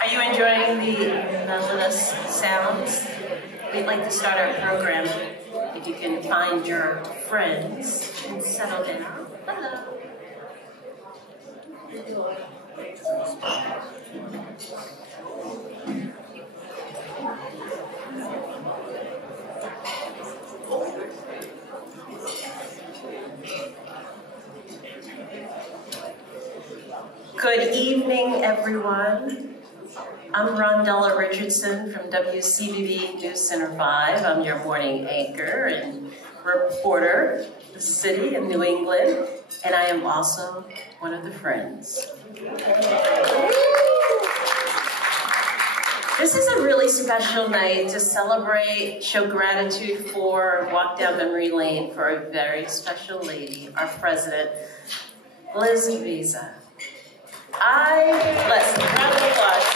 Are you enjoying the melodious sounds? We'd like to start our program. If you can find your friends and settle down. Hello. Good evening, everyone. I'm Rondella Richardson from WCBB News Center 5. I'm your morning anchor and reporter for the city of New England, and I am also one of the friends. This is a really special night to celebrate, show gratitude for, walk down memory lane for a very special lady, our president, Liz Vizza. Let's round of applause.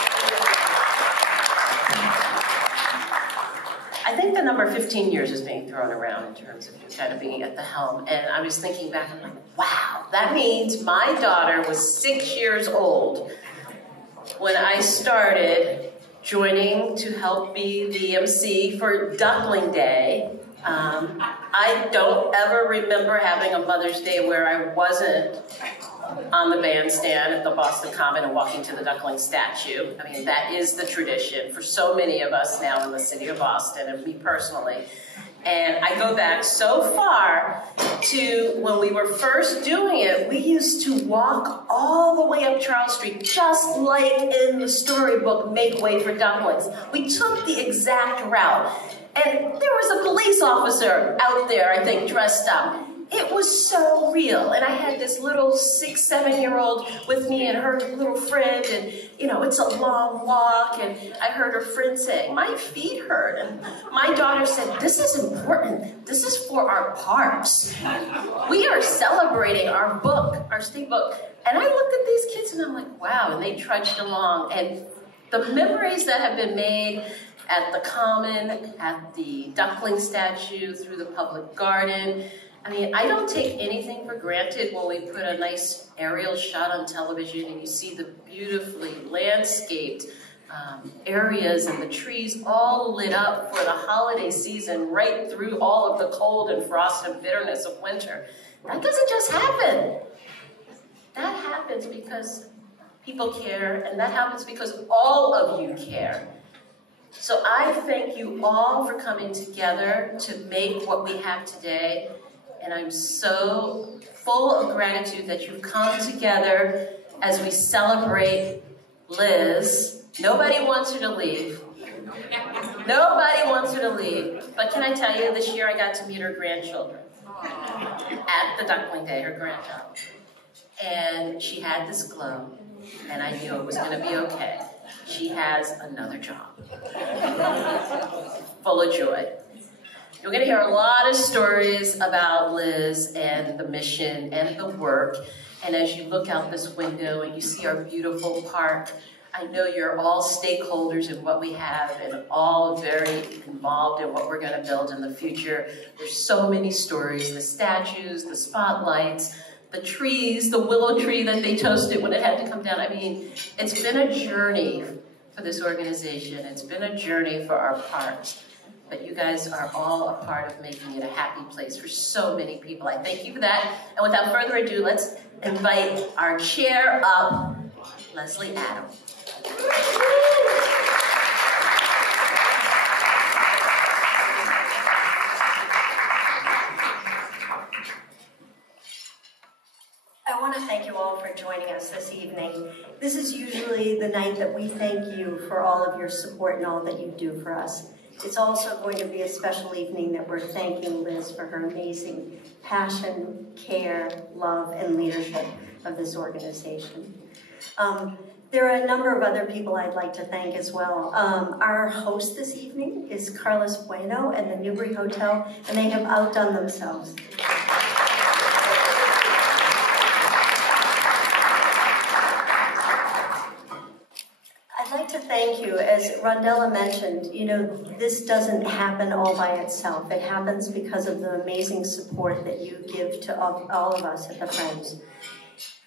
I think the number 15 years is being thrown around in terms of kind of being at the helm. And I was thinking back, I'm like, wow, that means my daughter was 6 years old when I started joining to help be the MC for Duckling Day. I don't ever remember having a Mother's Day where I wasn't on the bandstand at the Boston Common and walking to the Duckling statue. I mean, that is the tradition for so many of us now in the city of Boston, and me personally. And I go back so far to when we were first doing it, we used to walk all the way up Charles Street, just like in the storybook, Make Way for Ducklings. We took the exact route. And there was a police officer out there, I think, dressed up. It was so real. And I had this little 6-, 7-year-old with me and her little friend, and, you know, it's a long walk, and I heard her friend saying, my feet hurt. And my daughter said, this is important. This is for our parks. We are celebrating our book, our state book. And I looked at these kids and I'm like, wow, and they trudged along. And the memories that have been made at the Common, at the Duckling statue, through the public garden. I mean, I don't take anything for granted when we put a nice aerial shot on television and you see the beautifully landscaped areas and the trees all lit up for the holiday season, right through all of the cold and frost and bitterness of winter. That doesn't just happen. That happens because people care, and that happens because all of you care. So I thank you all for coming together to make what we have today. And I'm so full of gratitude that you've come together as we celebrate Liz. Nobody wants her to leave. Nobody wants her to leave. But can I tell you, this year I got to meet her grandchildren at the Duckling Day, her grandchild. And she had this glow, and I knew it was going to be okay. She has another job, full of joy. You're going to hear a lot of stories about Liz and the mission and the work. And as you look out this window and you see our beautiful park, I know you're all stakeholders in what we have and all very involved in what we're going to build in the future. There's so many stories, the statues, the spotlights, the trees, the willow tree that they toasted when it had to come down. I mean, it's been a journey for this organization. It's been a journey for our parks. But you guys are all a part of making it a happy place for so many people. I thank you for that. And without further ado, let's invite our chair up, Leslie Adam. I want to thank you all for joining us this evening. This is usually the night that we thank you for all of your support and all that you do for us. It's also going to be a special evening that we're thanking Liz for her amazing passion, care, love, and leadership of this organization. There are a number of other people I'd like to thank as well. Our host this evening is Carlos Bueno and the Newbury Hotel, and they have outdone themselves. Thank you. As Rondella mentioned, you know, this doesn't happen all by itself. It happens because of the amazing support that you give to all of us at the Friends.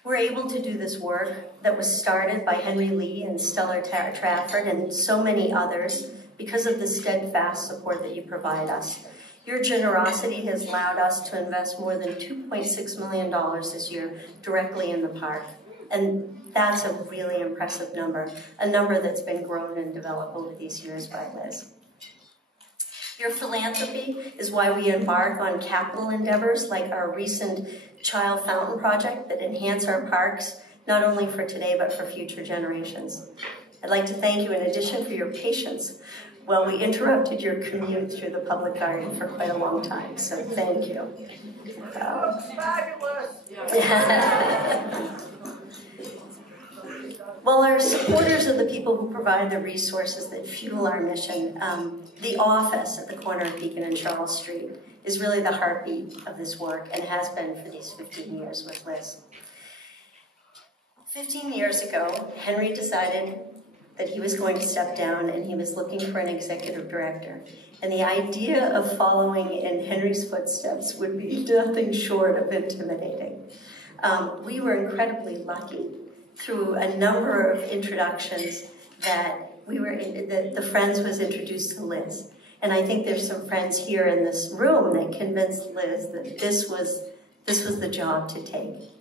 We're able to do this work that was started by Henry Lee and Stella Trafford and so many others because of the steadfast support that you provide us. Your generosity has allowed us to invest more than $2.6 million this year directly in the park. And that's a really impressive number, a number that's been grown and developed over these years by Liz. Your philanthropy is why we embark on capital endeavors like our recent child fountain project that enhance our parks, not only for today, but for future generations. I'd like to thank you in addition for your patience while we interrupted your commute through the public garden for quite a long time, so thank you. Well, our supporters are the people who provide the resources that fuel our mission. The office at the corner of Beacon and Charles Street is really the heartbeat of this work and has been for these 15 years with Liz. 15 years ago, Henry decided that he was going to step down and he was looking for an executive director. And the idea of following in Henry's footsteps would be nothing short of intimidating. We were incredibly lucky through a number of introductions that the Friends was introduced to Liz. And I think there's some friends here in this room that convinced Liz that this was the job to take.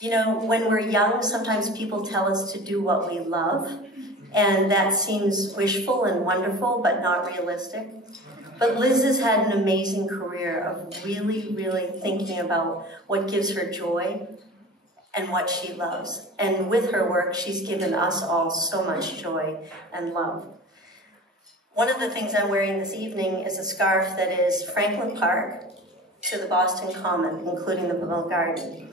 You know, when we're young, sometimes people tell us to do what we love, and that seems wishful and wonderful, but not realistic. But Liz has had an amazing career of really, really thinking about what gives her joy and what she loves. And with her work, she's given us all so much joy and love. One of the things I'm wearing this evening is a scarf that is Franklin Park to the Boston Common, including the Public Garden.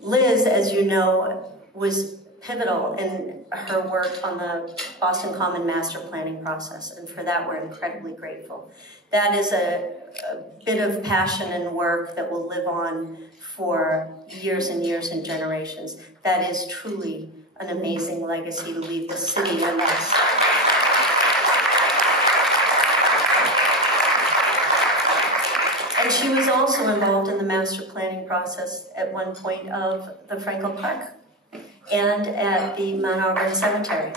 Liz, as you know, was pivotal in her work on the Boston Common master planning process, and for that we're incredibly grateful. That is a bit of passion and work that will live on for years and years and generations. That is truly an amazing legacy to leave the city and us. And she was also involved in the master planning process at one point of the Franklin Park and at the Mount Auburn Cemetery.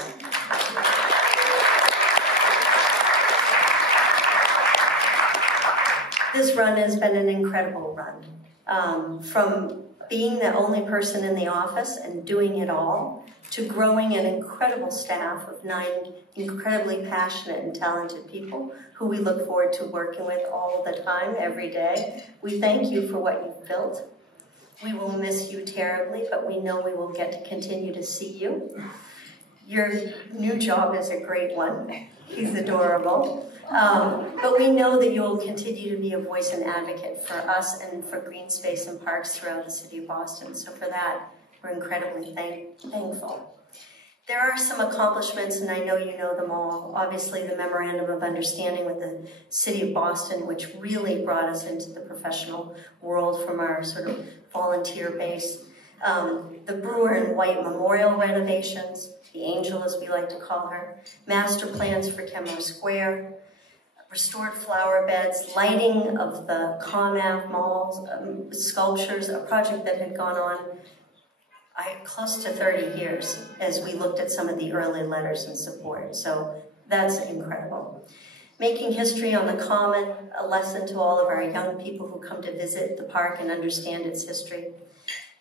This run has been an incredible run. From being the only person in the office and doing it all, to growing an incredible staff of 9 incredibly passionate and talented people who we look forward to working with all the time, every day. We thank you for what you've built. We will miss you terribly, but we know we will get to continue to see you. Your new job is a great one. He's adorable. But we know that you'll continue to be a voice and advocate for us and for green space and parks throughout the city of Boston. So for that, we're incredibly thankful. There are some accomplishments, and I know you know them all. Obviously, the Memorandum of Understanding with the City of Boston, which really brought us into the professional world from our sort of volunteer base. The Brewer and White Memorial renovations, the Angel as we like to call her, master plans for Kenmore Square, restored flower beds, lighting of the ComAv malls, sculptures, a project that had gone on close to 30 years as we looked at some of the early letters and support. So that's incredible. Making history on the Common, a lesson to all of our young people who come to visit the park and understand its history.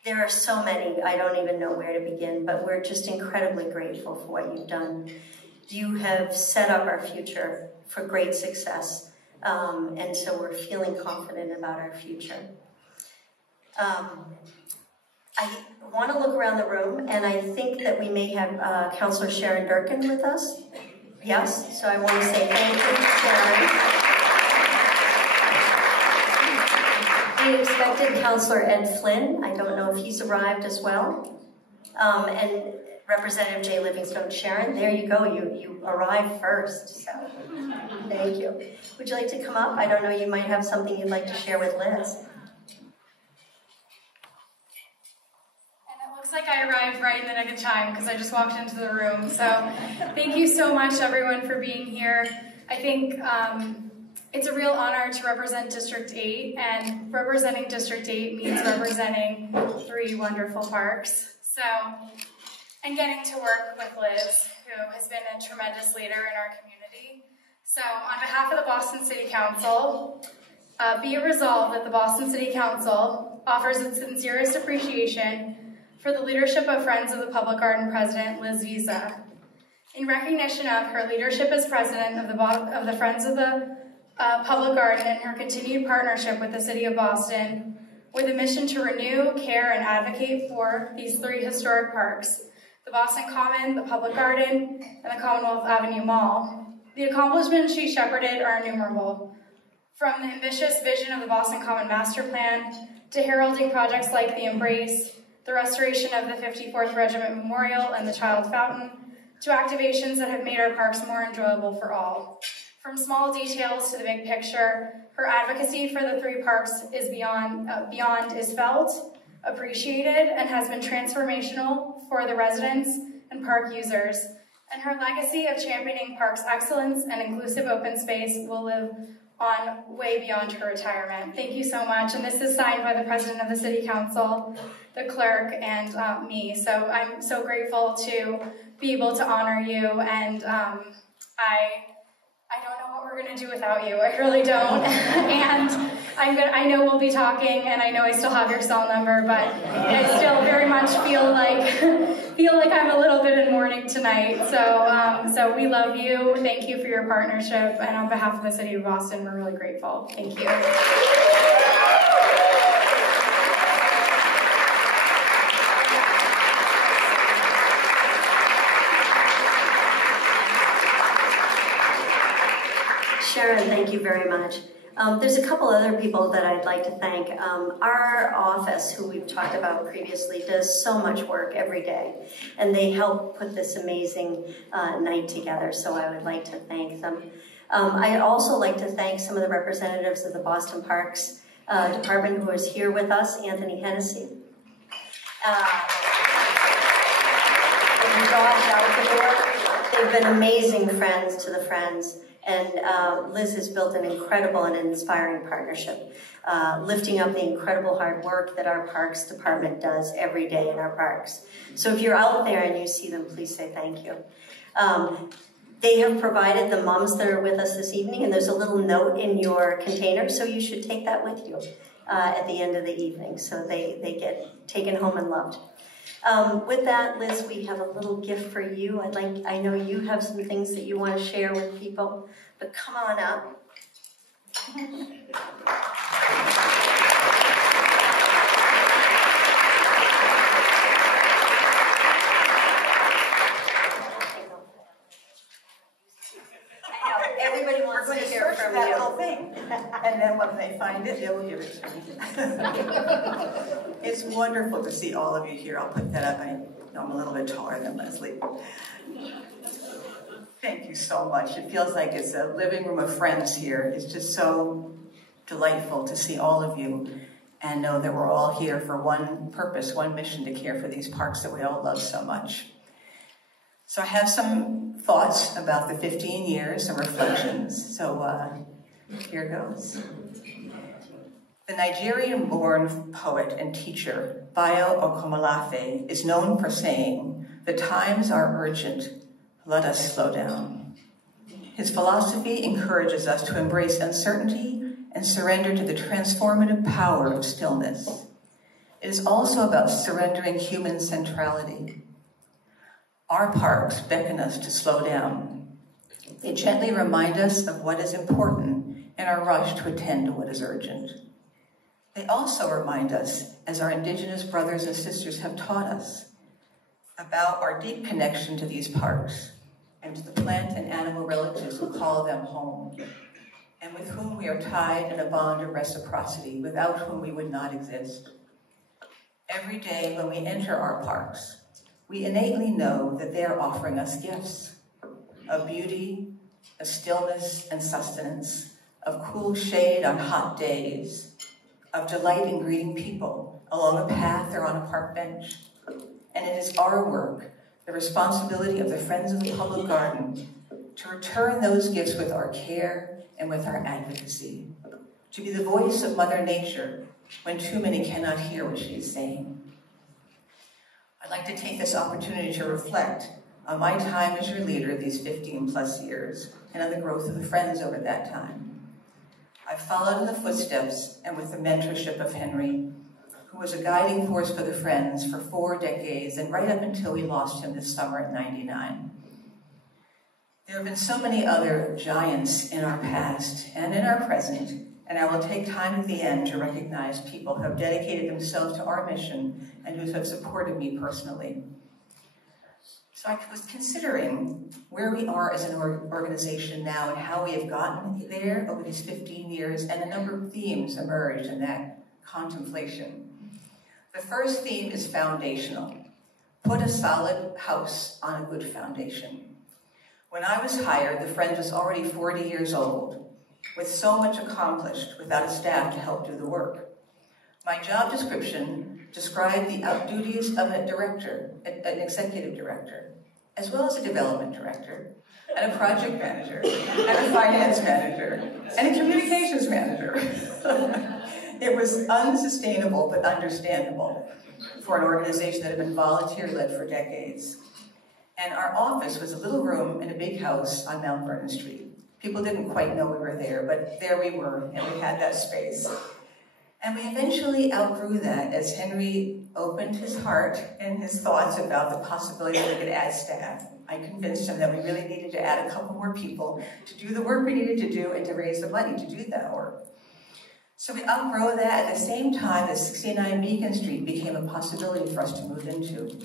There are so many, I don't even know where to begin, but we're just incredibly grateful for what you've done. You have set up our future for great success, and so we're feeling confident about our future. I want to look around the room, and I think that we may have Councillor Sharon Durkin with us. Yes, so I want to say thank you, Sharon. We expected Councillor Ed Flynn. I don't know if he's arrived as well. And Representative Jay Livingstone. Sharon, there you go. You arrived first, so thank you. Would you like to come up? I don't know, you might have something you'd like to share with Liz. Like I arrived right in the nick of time because I just walked into the room. So thank you so much, everyone, for being here. I think It's a real honor to represent District 8, and representing District 8 means representing 3 wonderful parks. So, and getting to work with Liz, who has been a tremendous leader in our community. So, on behalf of the Boston City Council, be it resolved that the Boston City Council offers its sincerest appreciation for the leadership of Friends of the Public Garden President, Liz Vizza. In recognition of her leadership as president of the Friends of the Public Garden and her continued partnership with the City of Boston, with a mission to renew, care, and advocate for these 3 historic parks, the Boston Common, the Public Garden, and the Commonwealth Avenue Mall. The accomplishments she shepherded are innumerable. From the ambitious vision of the Boston Common Master Plan, to heralding projects like the Embrace, the restoration of the 54th Regiment Memorial and the Child Fountain, to activations that have made our parks more enjoyable for all. From small details to the big picture, her advocacy for the 3 parks is beyond is felt, appreciated, and has been transformational for the residents and park users. And her legacy of championing parks excellence and inclusive open space will live on way beyond her retirement. Thank you so much. And this is signed by the President of the City Council, the clerk, and me. So I'm so grateful to be able to honor you, and I don't know what we're going to do without you. I really don't. And I know we'll be talking, and I know I still have your cell number, but I still very much feel like I'm a little bit in mourning tonight. So we love you. Thank you for your partnership, and on behalf of the City of Boston, we're really grateful. Thank you. Sharon, thank you very much. There's a couple other people that I'd like to thank. Our office, who we've talked about previously, does so much work every day, and they help put this amazing night together, so I would like to thank them. I'd also like to thank some of the representatives of the Boston Parks Department who is here with us, Anthony Hennessy. And Josh out the door. They've been amazing friends to the Friends. And Liz has built an incredible and inspiring partnership, lifting up the incredible hard work that our Parks Department does every day in our parks. So if you're out there and you see them, please say thank you. They have provided the moms that are with us this evening, and there's a little note in your container, so you should take that with you at the end of the evening, so they get taken home and loved. With that, Liz, we have a little gift for you. I know you have some things that you want to share with people, but come on up. Everybody wants to hear from that you. whole thing. And then when they find it, they will give it to me. It's wonderful to see all of you here. I'll put that up. I know I'm a little bit taller than Leslie. Thank you so much. It feels like it's a living room of friends here. It's just so delightful to see all of you and know that we're all here for one purpose, one mission, to care for these parks that we all love so much. So I have some thoughts about the 15 years, some reflections. So here goes. The Nigerian-born poet and teacher, Bayo Okomolafe, is known for saying, "The times are urgent, let us slow down." His philosophy encourages us to embrace uncertainty and surrender to the transformative power of stillness. It is also about surrendering human centrality. Our parks beckon us to slow down. They gently remind us of what is important in our rush to attend to what is urgent. They also remind us, as our Indigenous brothers and sisters have taught us, about our deep connection to these parks and to the plant and animal relatives who call them home, and with whom we are tied in a bond of reciprocity, without whom we would not exist. Every day when we enter our parks, we innately know that they are offering us gifts of beauty, of stillness and sustenance, of cool shade on hot days, of delight in greeting people along a path or on a park bench. And it is our work, the responsibility of the Friends of the Public Garden, to return those gifts with our care and with our advocacy, to be the voice of Mother Nature when too many cannot hear what she is saying. I'd like to take this opportunity to reflect on my time as your leader these 15 plus years and on the growth of the Friends over that time. I've followed in the footsteps and with the mentorship of Henry, who was a guiding force for the Friends for 4 decades and right up until we lost him this summer at 99. There have been so many other giants in our past and in our present, and I will take time at the end to recognize people who have dedicated themselves to our mission and who have supported me personally. So I was considering where we are as an organization now and how we have gotten there over these 15 years, and a number of themes emerged in that contemplation. The first theme is foundational. Put a solid house on a good foundation. When I was hired, the Friends was already 40 years old, with so much accomplished without a staff to help do the work. My job description described the duties of a director, an executive director, as well as a development director, and a project manager, and a finance manager, and a communications manager. It was unsustainable but understandable for an organization that had been volunteer-led for decades. And our office was a little room in a big house on Mount Vernon Street. People didn't quite know we were there, but there we were, and we had that space. And we eventually outgrew that as Henry opened his heart and his thoughts about the possibility that we could add staff. I convinced him that we really needed to add a couple more people to do the work we needed to do and to raise the money to do that work. So we outgrew that at the same time that 69 Beacon Street became a possibility for us to move into.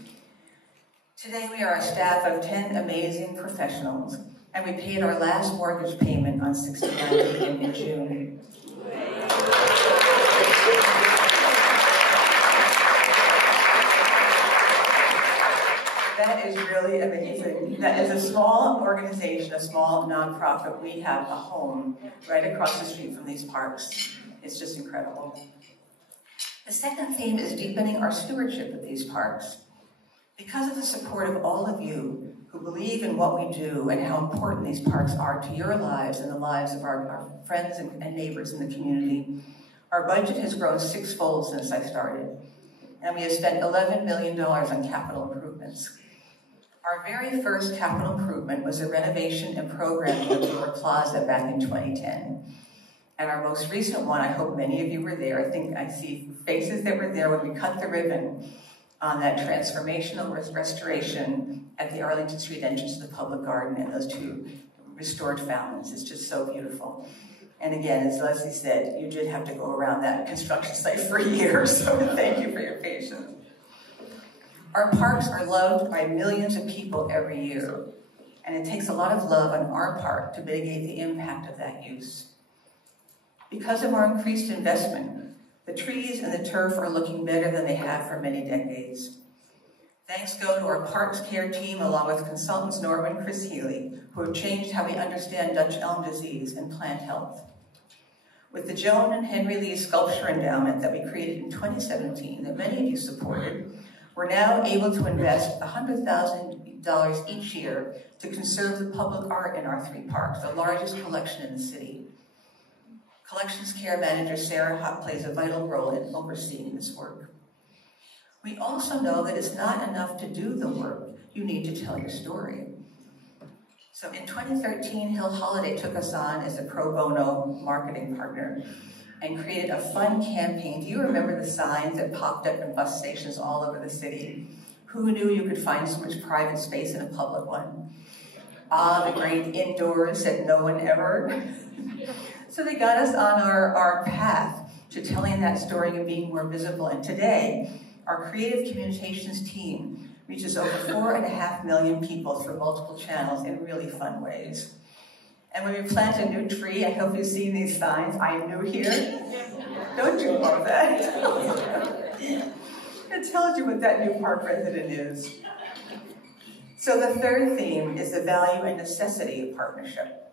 Today we are a staff of 10 amazing professionals, and we paid our last mortgage payment on 69 Beacon in June. That is really amazing. That is a small organization, a small nonprofit. We have a home right across the street from these parks. It's just incredible. The second theme is deepening our stewardship of these parks. Because of the support of all of you who believe in what we do and how important these parks are to your lives and the lives of our friends and neighbors in the community, our budget has grown 6-fold since I started, and we have spent $11 million on capital improvements. Our very first capital improvement was a renovation and programming of the Plaza back in 2010. And our most recent one, I hope many of you were there. I think I see faces that were there when we cut the ribbon on that transformational restoration at the Arlington Street entrance to the public garden and those 2 restored fountains. It's just so beautiful. And again, as Leslie said, you did have to go around that construction site for years, so thank you for your patience. Our parks are loved by millions of people every year, and it takes a lot of love on our part to mitigate the impact of that use. Because of our increased investment, the trees and the turf are looking better than they have for many decades. Thanks go to our Parks Care team along with consultants Norman and Chris Healy, who have changed how we understand Dutch elm disease and plant health. With the Joan and Henry Lee Sculpture Endowment that we created in 2017 that many of you supported, we're now able to invest $100,000 each year to conserve the public art in our 3 parks, the largest collection in the city. Collections Care Manager Sarah Huck plays a vital role in overseeing this work. We also know that it's not enough to do the work. You need to tell your story. So in 2013, Hill Holiday took us on as a pro bono marketing partner and created a fun campaign. Do you remember the signs that popped up in bus stations all over the city? Who knew you could find so much private space in a public one? Ah, the great indoors that no one ever. So they got us on our path to telling that story and being more visible. And today, our creative communications team reaches over 4.5 million people through multiple channels in really fun ways. And when we plant a new tree, I hope you've seen these signs. I am new here. Don't you love that? It tells you what that new park resident is. So the third theme is the value and necessity of partnership.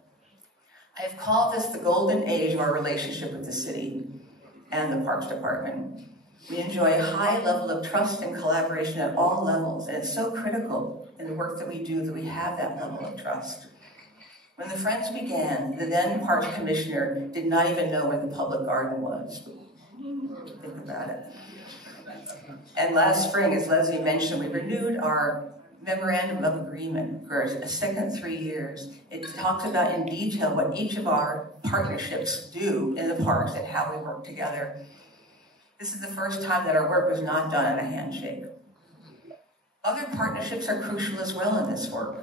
I have called this the golden age of our relationship with the city and the Parks Department. We enjoy a high level of trust and collaboration at all levels, and it's so critical in the work that we do that we have that level of trust. When the Friends began, the then Parks Commissioner did not even know where the public garden was. Think about it. And last spring, as Leslie mentioned, we renewed our Memorandum of Agreement for a second 3 years. It talks about in detail what each of our partnerships do in the parks and how we work together. This is the first time that our work was not done in a handshake. Other partnerships are crucial as well in this work.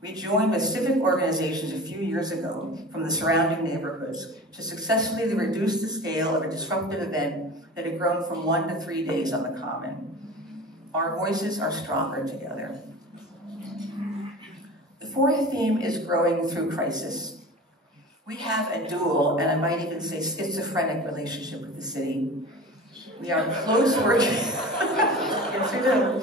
We joined with civic organizations a few years ago from the surrounding neighborhoods to successfully reduce the scale of a disruptive event that had grown from 1 to 3 days on the Common. Our voices are stronger together. The fourth theme is growing through crisis. We have a dual, and I might even say schizophrenic relationship with the city. We are close working. Yes, we do.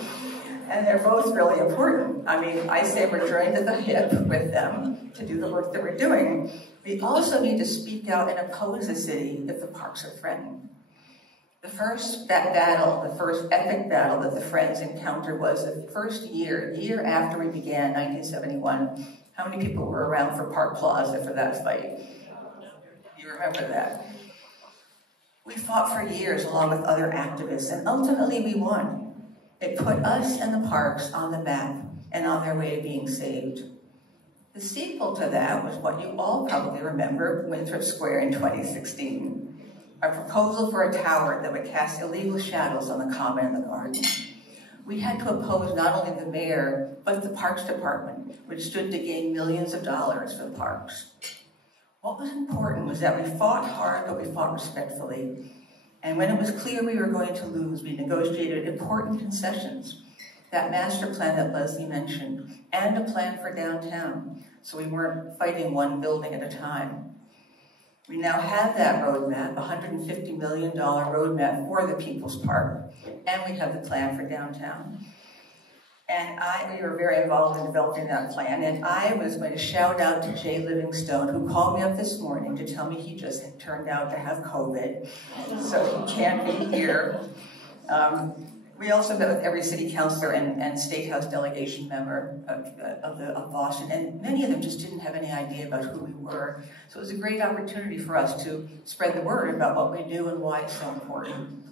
And they're both really important. I mean, I say we're joined at the hip with them to do the work that we're doing. We also need to speak out and oppose the city if the parks are threatened. The first battle, the first epic battle that the Friends encountered was the first year after we began, 1971. How many people were around for Park Plaza for that fight? You remember that? We fought for years along with other activists, and ultimately we won. It put us and the parks on the map and on their way to being saved. The sequel to that was what you all probably remember, Winthrop Square in 2016. A proposal for a tower that would cast illegal shadows on the Common and the Garden. We had to oppose not only the mayor, but the Parks Department, which stood to gain millions of dollars for the parks. What was important was that we fought hard, but we fought respectfully. And when it was clear we were going to lose, we negotiated important concessions. That master plan that Leslie mentioned, and a plan for downtown, so we weren't fighting one building at a time. We now have that roadmap, $150 million roadmap for the People's Park, and we have the plan for downtown. And we were very involved in developing that plan, and I was going to shout out to Jay Livingstone, who called me up this morning to tell me he just had turned out to have COVID, so he can't be here. We also met with every city councilor and State House delegation member of Boston, and many of them just didn't have any idea about who we were. So it was a great opportunity for us to spread the word about what we do and why it's so important.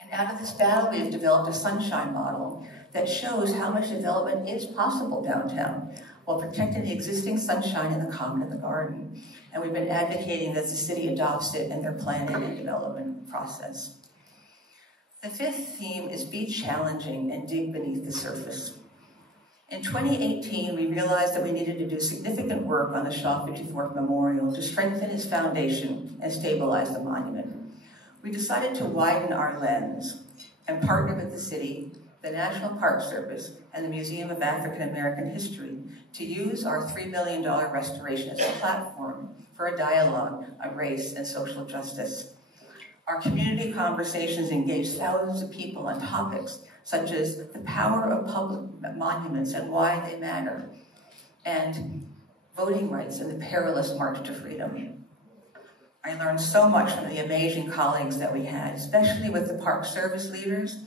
And out of this battle, we have developed a sunshine model that shows how much development is possible downtown while protecting the existing sunshine in the Common and the Garden. And we've been advocating that the city adopts it in their planning and development process. The fifth theme is be challenging and dig beneath the surface. In 2018, we realized that we needed to do significant work on the Shaw 54th Memorial to strengthen its foundation and stabilize the monument. We decided to widen our lens and partner with the city, the National Park Service, and the Museum of African American History to use our $3 million restoration as a platform for a dialogue on race and social justice. Our community conversations engage thousands of people on topics such as the power of public monuments and why they matter, and voting rights and the perilous march to freedom. I learned so much from the amazing colleagues that we had, especially with the Park Service leaders.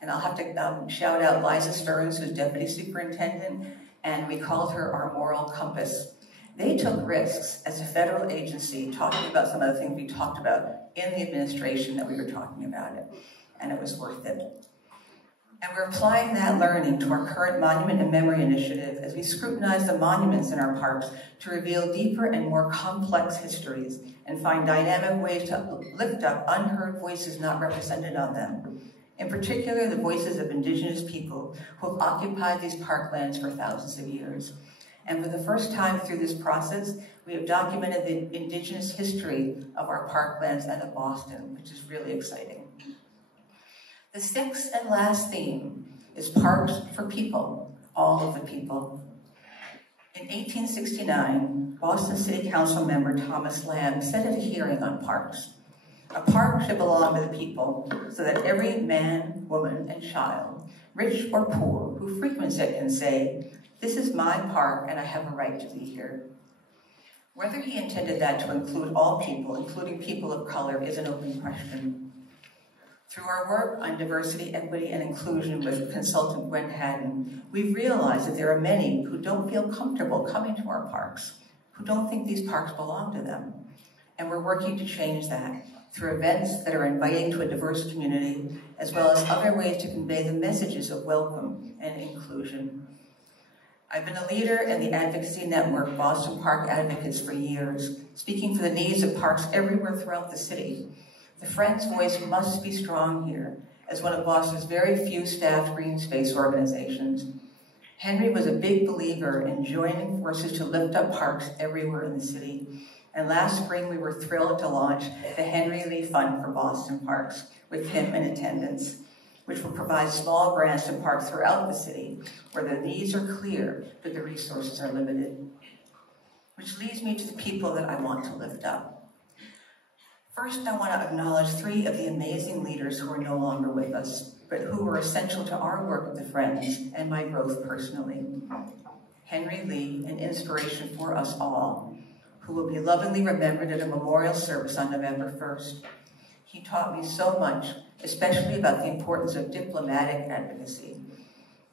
And I'll have to shout out Liza Stearns, who's Deputy Superintendent, and we called her our moral compass. They took risks as a federal agency, talking about some of the things we talked about in the administration that we were talking about it, and it was worth it. And we're applying that learning to our current Monument and Memory Initiative as we scrutinize the monuments in our parks to reveal deeper and more complex histories and find dynamic ways to lift up unheard voices not represented on them. In particular, the voices of Indigenous people who have occupied these parklands for thousands of years. And for the first time through this process, we have documented the Indigenous history of our parklands and of Boston, which is really exciting. The sixth and last theme is Parks for People, all of the people. In 1869, Boston City Council member Thomas Lamb said at a hearing on parks, "A park should belong to the people so that every man, woman, and child, rich or poor, who frequents it can say, 'This is my park and I have a right to be here.'" Whether he intended that to include all people, including people of color, is an open question. Through our work on diversity, equity, and inclusion with consultant Gwen Haddon, we've realized that there are many who don't feel comfortable coming to our parks, who don't think these parks belong to them. And we're working to change that through events that are inviting to a diverse community, as well as other ways to convey the messages of welcome and inclusion. I've been a leader in the advocacy network, Boston Park Advocates, for years, speaking for the needs of parks everywhere throughout the city. The Friends' voice must be strong here, as one of Boston's very few staffed green space organizations. Henry was a big believer in joining forces to lift up parks everywhere in the city. And last spring, we were thrilled to launch the Henry Lee Fund for Boston Parks, with him in attendance, which will provide small grants to parks throughout the city where the needs are clear but the resources are limited. Which leads me to the people that I want to lift up. First, I want to acknowledge 3 of the amazing leaders who are no longer with us, but who were essential to our work with the Friends and my growth personally. Henry Lee, an inspiration for us all, who will be lovingly remembered at a memorial service on November 1st. He taught me so much, especially about the importance of diplomatic advocacy,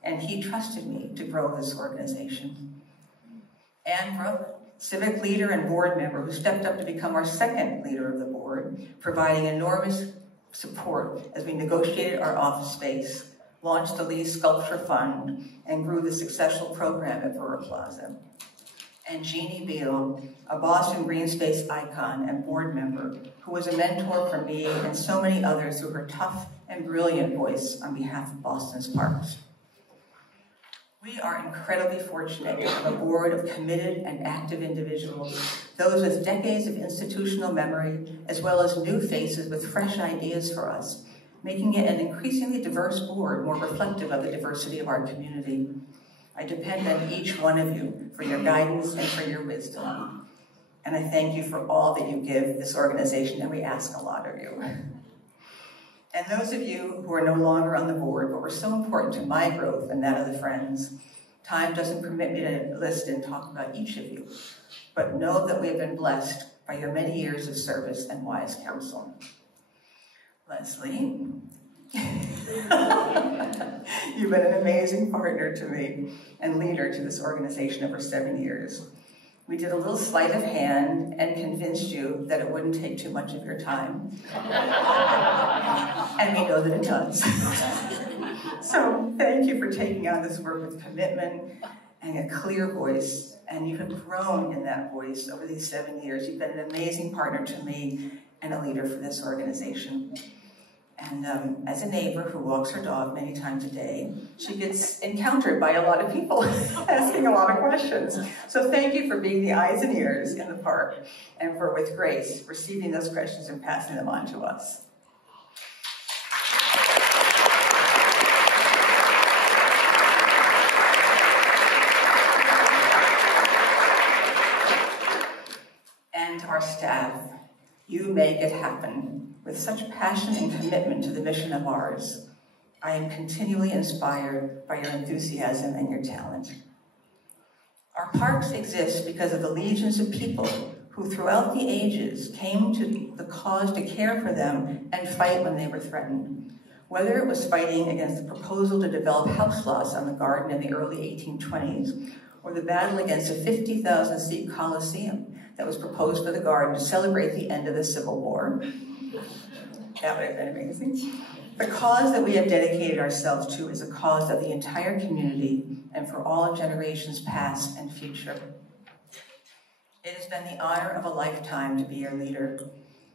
and he trusted me to grow this organization. Anne Brooke, civic leader and board member who stepped up to become our 2nd leader of the board, providing enormous support as we negotiated our office space, launched the Lee Sculpture Fund, and grew the successful program at Burra Plaza. And Jeannie Beal, a Boston green space icon and board member, who was a mentor for me and so many others through her tough and brilliant voice on behalf of Boston's parks. We are incredibly fortunate to have a board of committed and active individuals, those with decades of institutional memory, as well as new faces with fresh ideas for us, making it an increasingly diverse board, more reflective of the diversity of our community. I depend on each one of you for your guidance and for your wisdom. And I thank you for all that you give this organization, and we ask a lot of you. And those of you who are no longer on the board, but were so important to my growth and that of the Friends, time doesn't permit me to list and talk about each of you, but know that we have been blessed by your many years of service and wise counsel. Leslie, you've been an amazing partner to me and leader to this organization over 7 years. We did a little sleight of hand and convinced you that it wouldn't take too much of your time. And we know that it does. So thank you for taking on this work with commitment and a clear voice. And you have grown in that voice over these 7 years. You've been an amazing partner to me and a leader for this organization. And as a neighbor who walks her dog many times a day, she gets encountered by a lot of people asking a lot of questions. So thank you for being the eyes and ears in the park, and for, with grace, receiving those questions and passing them on to us. And to our staff, you make it happen. With such passion and commitment to the mission of ours, I am continually inspired by your enthusiasm and your talent. Our parks exist because of the legions of people who throughout the ages came to the cause to care for them and fight when they were threatened. Whether it was fighting against the proposal to develop house lots on the garden in the early 1820s, or the battle against a 50,000-seat Coliseum that was proposed for the garden to celebrate the end of the Civil War. That would have been amazing. The cause that we have dedicated ourselves to is a cause of the entire community and for all generations past and future. It has been the honor of a lifetime to be your leader.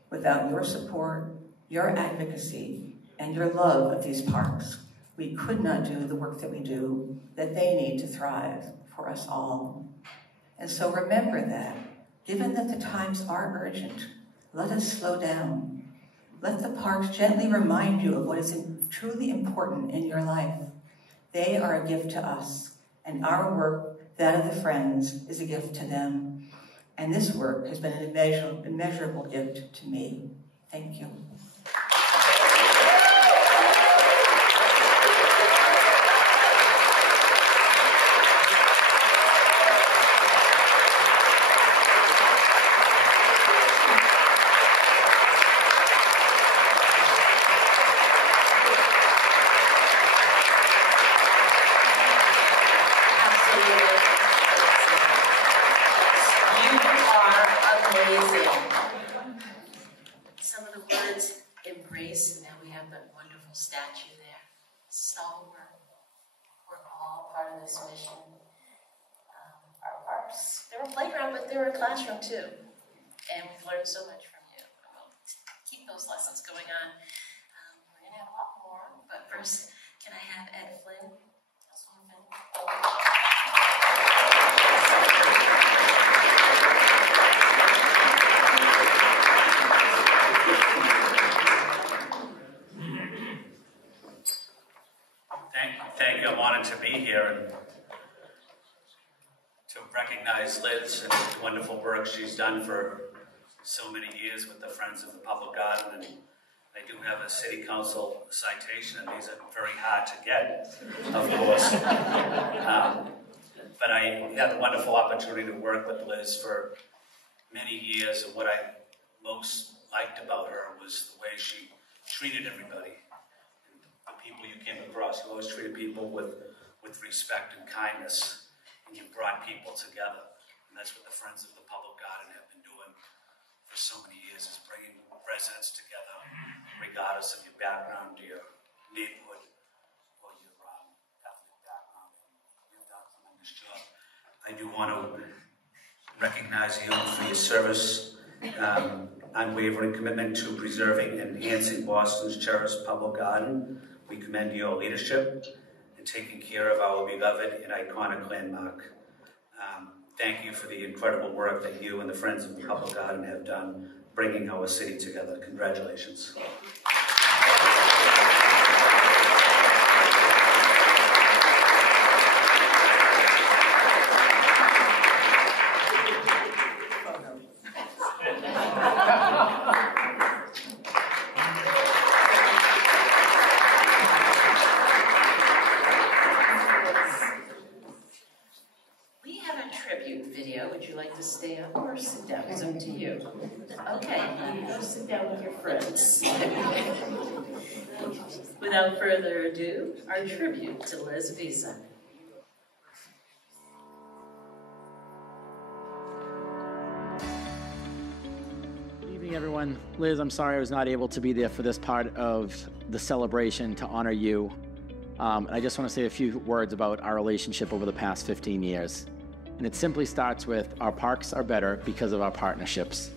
Without your support, your advocacy, and your love of these parks, we could not do the work that we do, that they need to thrive for us all. And so remember that, given that the times are urgent, let us slow down. Let the parks gently remind you of what is truly important in your life. They are a gift to us, and our work, that of the Friends, is a gift to them. And this work has been an immeasurable gift to me. Thank you. some of the words, embrace, and now we have that wonderful statue there. So we're all part of this mission. Our parks, they're a playground, but they're a classroom too. And we've learned so much from you. And we'll keep those lessons going on. We're going to have a lot more, but first, can I have Ed Flynn? Thank you. I'm honored to be here and to recognize Liz and the wonderful work she's done for so many years with the Friends of the Public Garden. And I do have a city council citation, and these are very hard to get, of course. But I had the wonderful opportunity to work with Liz for many years, and what I most liked about her was the way she treated everybody. The people you came across, you always treated people with respect and kindness, and you brought people together. And that's what the Friends of the Public Garden have been doing for so many years, is bringing residents together, regardless of your background, your neighborhood, or your ethnic background. You've done a tremendous job. I do want to recognize you for your service, unwavering commitment to preserving and enhancing Boston's cherished public garden. We commend your leadership in taking care of our beloved and iconic landmark. Thank you for the incredible work that you and the Friends of the Public Garden have done, bringing our city together. Congratulations. Stay up or sit down? It's up to you. Okay, you go sit down with your friends. Without further ado, our tribute to Liz Vizza. Good evening, everyone. Liz, I'm sorry I was not able to be there for this part of the celebration to honor you. And I just want to say a few words about our relationship over the past 15 years. And it simply starts with our parks are better because of our partnerships.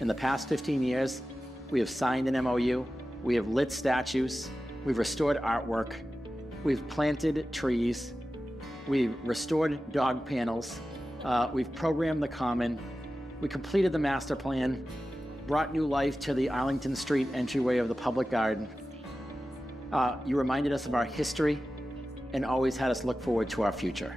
In the past 15 years, we have signed an MOU, we have lit statues, we've restored artwork, we've planted trees, we've restored dog panels, we've programmed the common, we completed the master plan, brought new life to the Arlington Street entryway of the public garden. You reminded us of our history and always had us look forward to our future.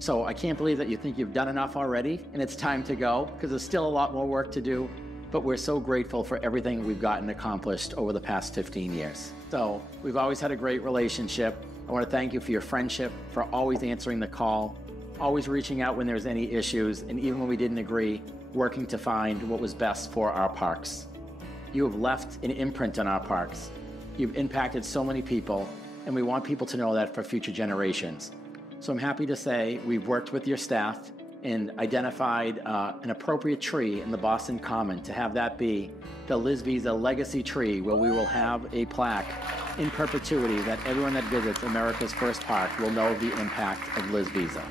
So I can't believe that you think you've done enough already and it's time to go, because there's still a lot more work to do, but we're so grateful for everything we've gotten accomplished over the past 15 years. So we've always had a great relationship. I want to thank you for your friendship, for always answering the call, always reaching out when there's any issues, and even when we didn't agree, working to find what was best for our parks. You have left an imprint on our parks. You've impacted so many people, and we want people to know that for future generations. So I'm happy to say we've worked with your staff and identified an appropriate tree in the Boston Common to have that be the Liz Vizza Legacy Tree, where we will have a plaque in perpetuity that everyone that visits America's First Park will know the impact of Liz Vizza.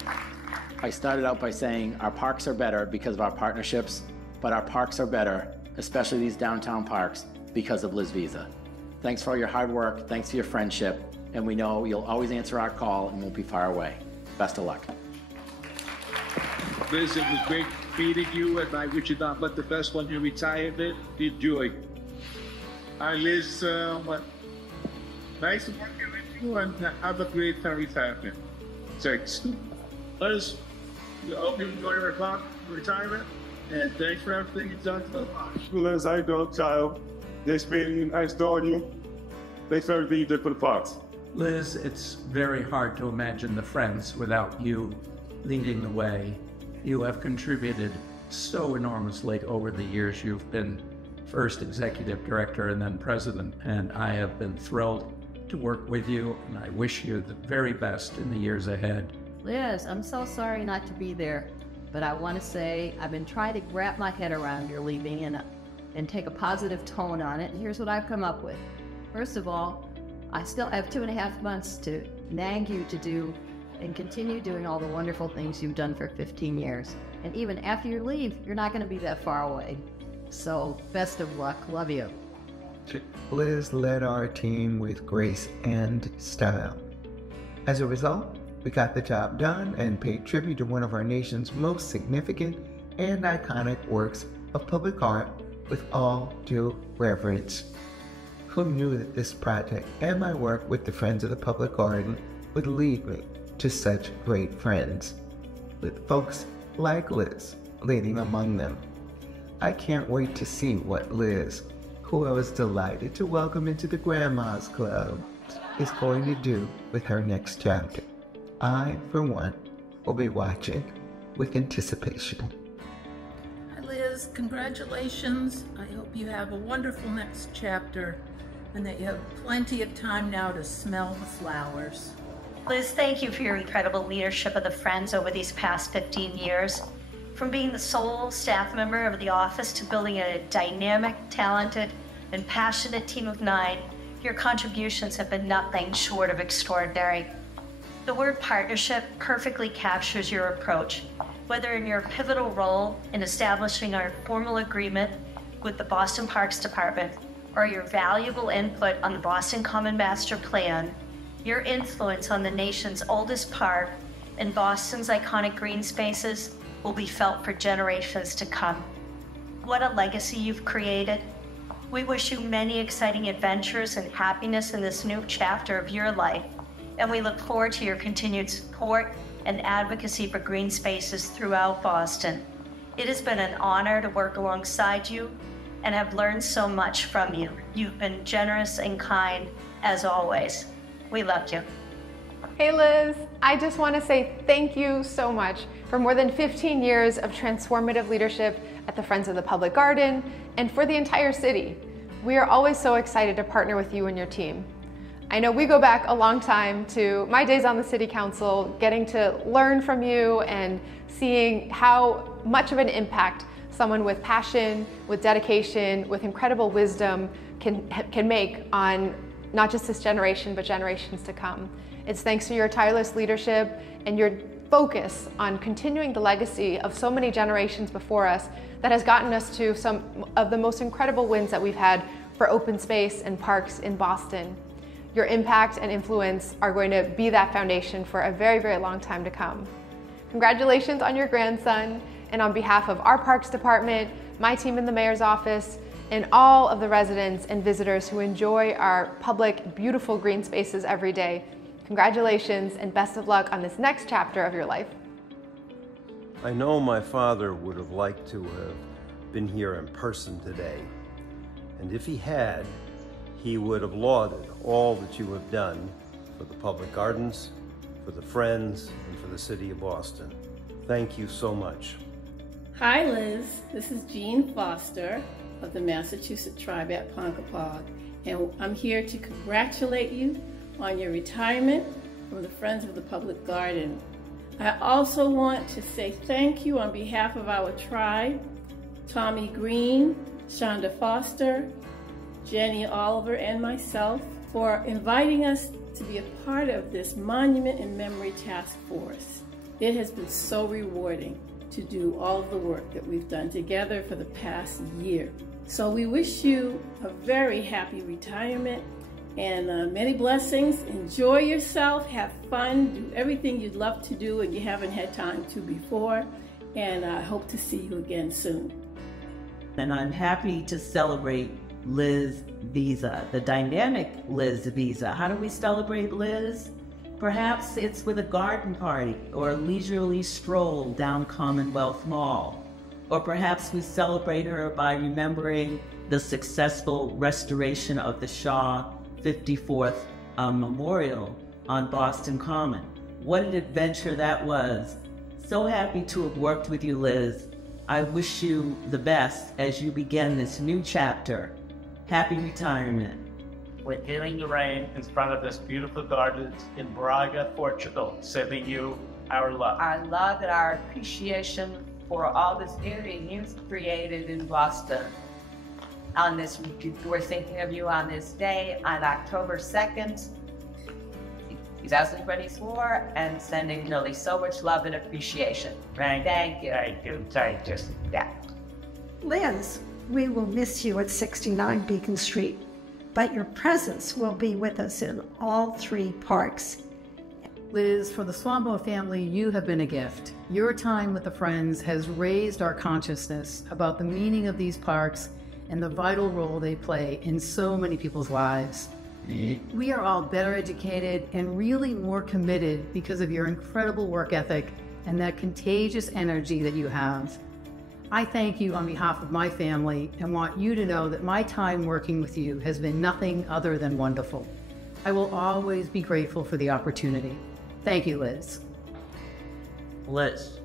I started out by saying our parks are better because of our partnerships, but our parks are better, especially these downtown parks, because of Liz Vizza. Thanks for all your hard work, thanks for your friendship, and we know you'll always answer our call and won't be far away. Best of luck. Liz, it was great meeting you, and I wish you nothing but the best when you retire. Enjoy. Hi, Liz. Nice working with you, and have a great retirement. Thanks. Liz, I hope you enjoy your retirement, and thanks for everything you've done for the park. Liz, how you doing, child? Nice meeting you. Nice knowing you. Thanks for everything you did for the parks. Liz, it's very hard to imagine the Friends without you leading the way. You have contributed so enormously over the years. You've been first executive director and then president, and I have been thrilled to work with you, and I wish you the very best in the years ahead. Liz, I'm so sorry not to be there, but I want to say I've been trying to wrap my head around your leaving, and and take a positive tone on it. And here's what I've come up with. First of all, I still have 2.5 months to nag you to do and continue doing all the wonderful things you've done for 15 years. And even after you leave, you're not going to be that far away. So best of luck. Love you. Liz led our team with grace and style. As a result, we got the job done and paid tribute to one of our nation's most significant and iconic works of public art with all due reverence. Who knew that this project and my work with the Friends of the Public Garden would lead me to such great friends, with folks like Liz leading among them. I can't wait to see what Liz, who I was delighted to welcome into the Grandma's Club, is going to do with her next chapter. I, for one, will be watching with anticipation. Hi Liz, congratulations. I hope you have a wonderful next chapter and that you have plenty of time now to smell the flowers. Liz, thank you for your incredible leadership of the Friends over these past 15 years. From being the sole staff member of the office to building a dynamic, talented, and passionate team of 9, your contributions have been nothing short of extraordinary. The word partnership perfectly captures your approach, whether in your pivotal role in establishing our formal agreement with the Boston Parks Department or your valuable input on the Boston Common Master Plan. Your influence on the nation's oldest park and Boston's iconic green spaces will be felt for generations to come. What a legacy you've created. We wish you many exciting adventures and happiness in this new chapter of your life, and we look forward to your continued support and advocacy for green spaces throughout Boston. It has been an honor to work alongside you and have learned so much from you. You've been generous and kind as always. We love you. Hey Liz, I just want to say thank you so much for more than 15 years of transformative leadership at the Friends of the Public Garden and for the entire city. We are always so excited to partner with you and your team. I know we go back a long time to my days on the City Council, getting to learn from you and seeing how much of an impact someone with passion, with dedication, with incredible wisdom can make on not just this generation, but generations to come. It's thanks to your tireless leadership and your focus on continuing the legacy of so many generations before us that has gotten us to some of the most incredible wins that we've had for open space and parks in Boston. Your impact and influence are going to be that foundation for a very, very long time to come. Congratulations on your grandson, and on behalf of our Parks Department, my team in the Mayor's office, and all of the residents and visitors who enjoy our public, beautiful green spaces every day, congratulations and best of luck on this next chapter of your life. I know my father would have liked to have been here in person today, and if he had, he would have lauded all that you have done for the public gardens, for the Friends, and for the city of Boston. Thank you so much. Hi Liz, this is Jean Foster of the Massachusetts Tribe at Ponkapaug, and I'm here to congratulate you on your retirement from the Friends of the Public Garden. I also want to say thank you on behalf of our tribe, Tommy Green, Shonda Foster, Jenny Oliver, and myself, for inviting us to be a part of this Monument and Memory Task Force. It has been so rewarding to do all of the work that we've done together for the past year. So we wish you a very happy retirement and many blessings. Enjoy yourself, have fun, do everything you'd love to do and you haven't had time to before, and I hope to see you again soon. And I'm happy to celebrate Liz Vizza, the dynamic Liz Vizza. How do we celebrate Liz? Perhaps it's with a garden party or a leisurely stroll down Commonwealth Mall. Or perhaps we celebrate her by remembering the successful restoration of the Shaw 54th Memorial on Boston Common. What an adventure that was. So happy to have worked with you, Liz. I wish you the best as you begin this new chapter. Happy retirement. We're hearing the rain in front of this beautiful garden in Braga, Portugal, sending you our love. Our love and our appreciation for all this beauty you've created in Boston. we're thinking of you on this day, on October 2nd, 2024, and sending Lily so much love and appreciation. Right? Thank you. Thank you. Thank you. Yeah. Liz, we will miss you at 69 Beacon Street, but your presence will be with us in all 3 parks. Liz, for the Swambo family, you have been a gift. Your time with the Friends has raised our consciousness about the meaning of these parks and the vital role they play in so many people's lives. We are all better educated and really more committed because of your incredible work ethic and that contagious energy that you have. I thank you on behalf of my family and want you to know that my time working with you has been nothing other than wonderful. I will always be grateful for the opportunity. Thank you, Liz. Liz,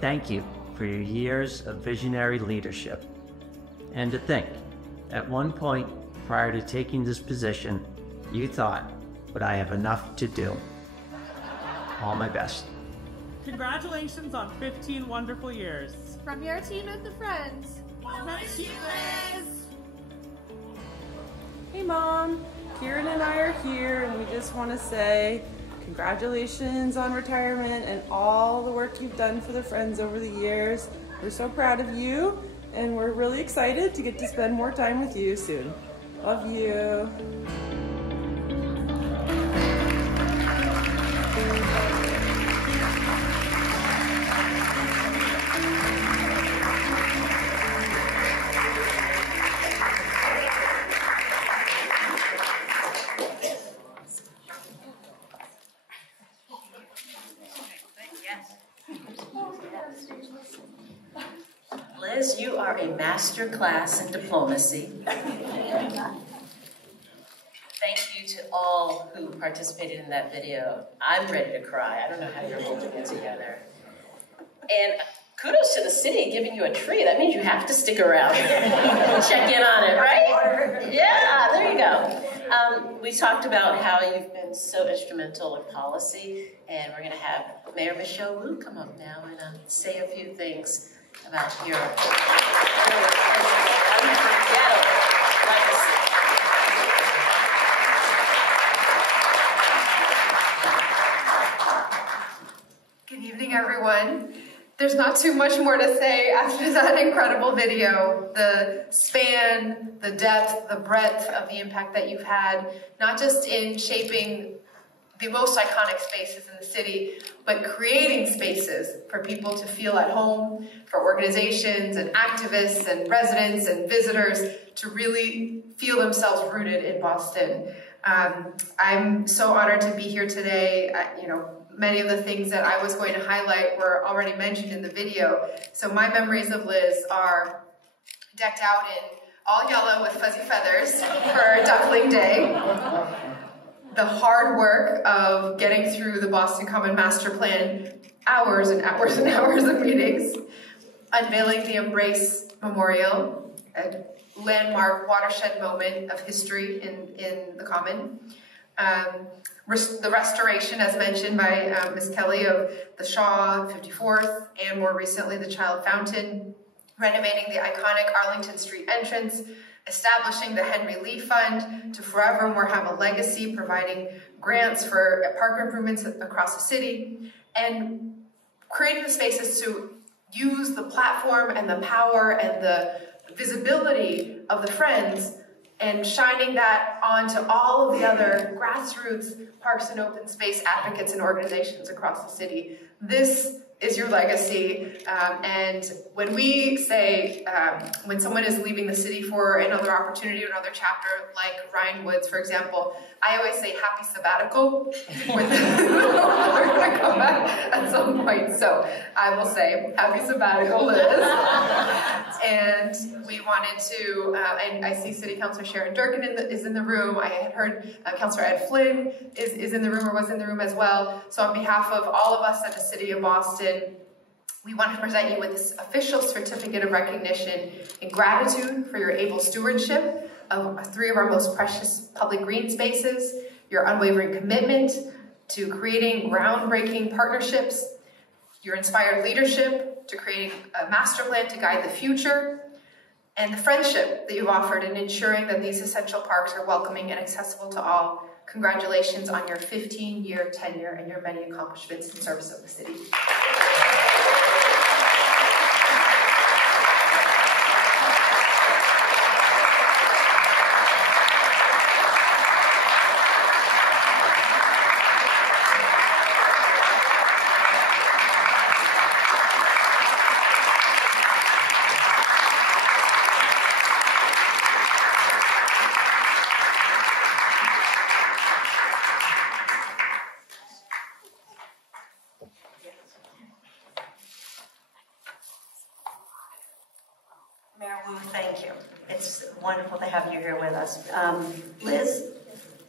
thank you for your years of visionary leadership. And to think, at one point prior to taking this position, you thought, but I have enough to do. All my best. Congratulations on 15 wonderful years. From your team at the Friends. We'll miss you, Liz! Hey Mom, Kieran and I are here and we just want to say congratulations on retirement and all the work you've done for the Friends over the years. We're so proud of you and we're really excited to get to spend more time with you soon. Love you. Liz, you are a master class in diplomacy. Thank you to all who participated in that video. I'm ready to cry. I don't know how you're holding it together. And kudos to the city giving you a tree. That means you have to stick around. Check in on it, right? Yeah, there you go. We talked about how you've been so instrumental in policy, and we're going to have Mayor Michelle Wu come up now and say a few things about your Good evening, everyone. There's not too much more to say after that incredible video. The span, the depth, the breadth of the impact that you've had, not just in shaping the most iconic spaces in the city, but creating spaces for people to feel at home, for organizations and activists and residents and visitors to really feel themselves rooted in Boston. I'm so honored to be here today. Many of the things that I was going to highlight were already mentioned in the video. So my memories of Liz are decked out in all yellow with fuzzy feathers for Duckling Day. The hard work of getting through the Boston Common Master Plan, hours and hours and hours of meetings, unveiling the Embrace Memorial, a landmark watershed moment of history in the Common, the restoration, as mentioned by Ms. Kelly, of the Shaw 54th, and more recently the Child Fountain, renovating the iconic Arlington Street entrance, establishing the Henry Lee Fund to forevermore have a legacy, providing grants for park improvements across the city, and creating the spaces to use the platform and the power and the visibility of the Friends and shining that onto all of the other grassroots parks and open space advocates and organizations across the city. This is your legacy, and when we say, when someone is leaving the city for another opportunity or another chapter, like Ryan Woods, for example, I always say happy sabbatical. We're going to come back at some point, so I will say happy sabbatical, Liz. And we wanted to, and I see City Councilor Sharon Durkin is in the room. I had heard Councilor Ed Flynn is in the room or was in the room as well. So on behalf of all of us at the City of Boston, we want to present you with this official certificate of recognition and gratitude for your able stewardship of 3 of our most precious public green spaces, your unwavering commitment to creating groundbreaking partnerships, your inspired leadership to creating a master plan to guide the future, and the friendship that you've offered in ensuring that these essential parks are welcoming and accessible to all. Congratulations on your 15-year tenure and your many accomplishments in service of the city. Mayor Wu, thank you. It's wonderful to have you here with us. Liz,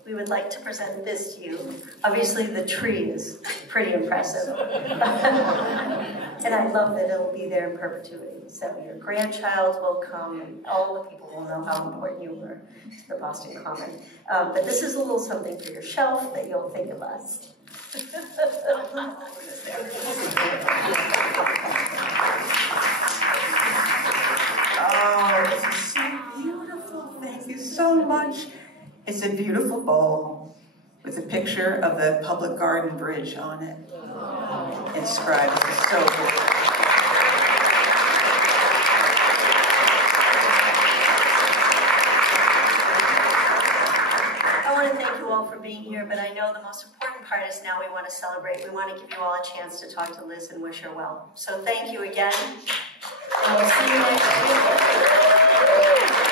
we would like to present this to you. Obviously, the tree is pretty impressive. And I love that it'll be there in perpetuity. So your grandchild will come, and all the people will know how important you were to the Boston Common. But this is a little something for your shelf that you'll think of us. Oh, this is so beautiful. Thank you so much. It's a beautiful bowl with a picture of the public garden bridge on it. Inscribed. It's so beautiful. I want to thank you all for being here, but I know the most important part is now we want to celebrate. We want to give you all a chance to talk to Liz and wish her well. So thank you again. And we'll see you next week.